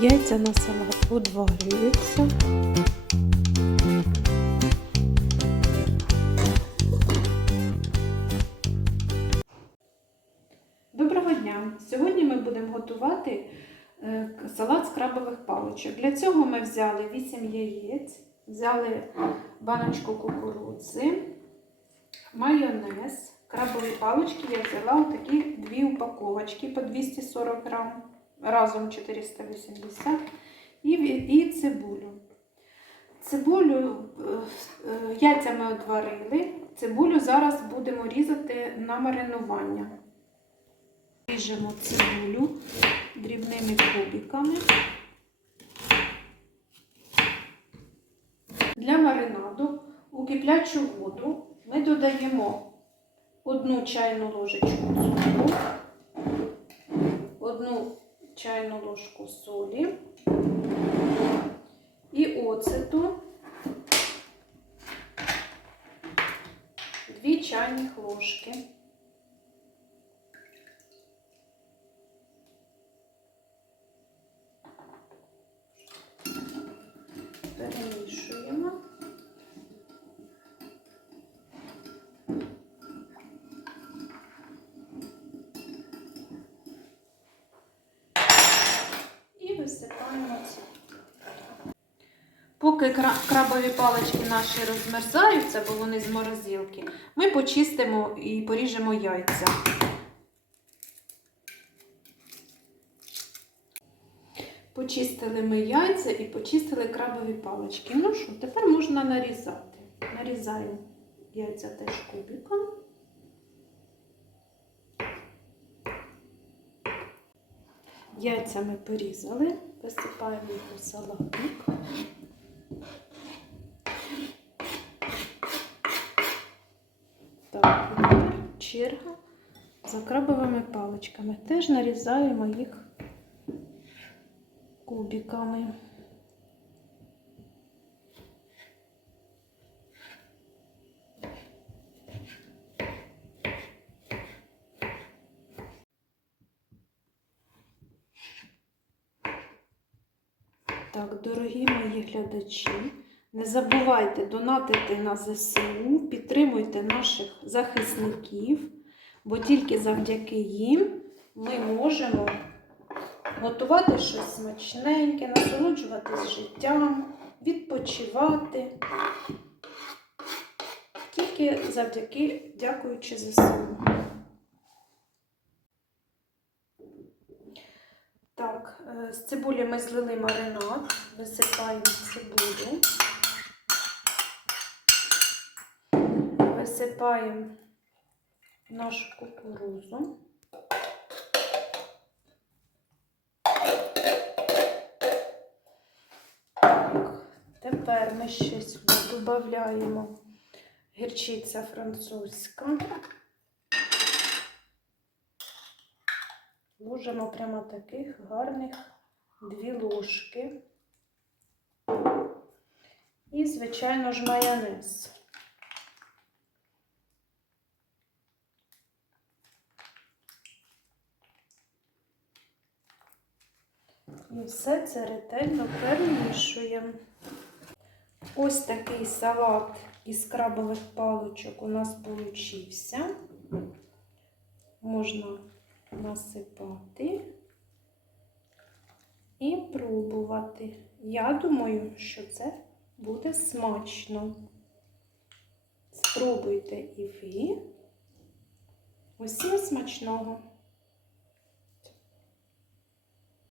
Яйця на салат подварюються. Доброго дня! Сьогодні ми будемо готувати е, салат з крабових паличок. Для цього ми взяли 8 яєць, взяли баночку кукурудзи, майонез, крабові палички я взяла такі дві упаковочки по 240 грам, разом 480 і, цибулю. Цибулю е, е, яйця ми одварили. Цибулю зараз будемо різати на маринування. Ріжемо цибулю дрібними кубиками. Для маринаду у киплячу воду ми додаємо одну чайну ложечку цукру, одну чайну ложку солі і оцету, 2 чайних ложки. Перемішуємо. Цукор. Поки крабові палички наші розмерзаються, бо вони з морозилки, ми почистимо і поріжемо яйця. Почистили ми яйця і почистили крабові палички. Ну що, тепер можна нарізати. Нарізаємо яйця теж кубиком. Яйця ми порізали, висипаємо їх у салатник. Так, черга за крабовими паличками. Теж нарізаємо їх кубиками. Так, дорогі мої глядачі, не забувайте донатити на ЗСУ, підтримуйте наших захисників, бо тільки завдяки їм ми можемо готувати щось смачненьке, насолоджуватись життям, відпочивати. Тільки завдяки дякуючи ЗСУ. Так, е, з цибулі ми злили маринад, висипаємо цибулю, висипаємо нашу кукурузу. Тепер ми сюди додаємо гірчиця французька. Ложимо прямо таких гарних дві ложки. І, звичайно ж, майонез. І все це ретельно перемішуємо. Ось такий салат із крабових паличок у нас получився. Можна насипати і пробувати. Я думаю, що це буде смачно. Спробуйте і ви. Усім смачного!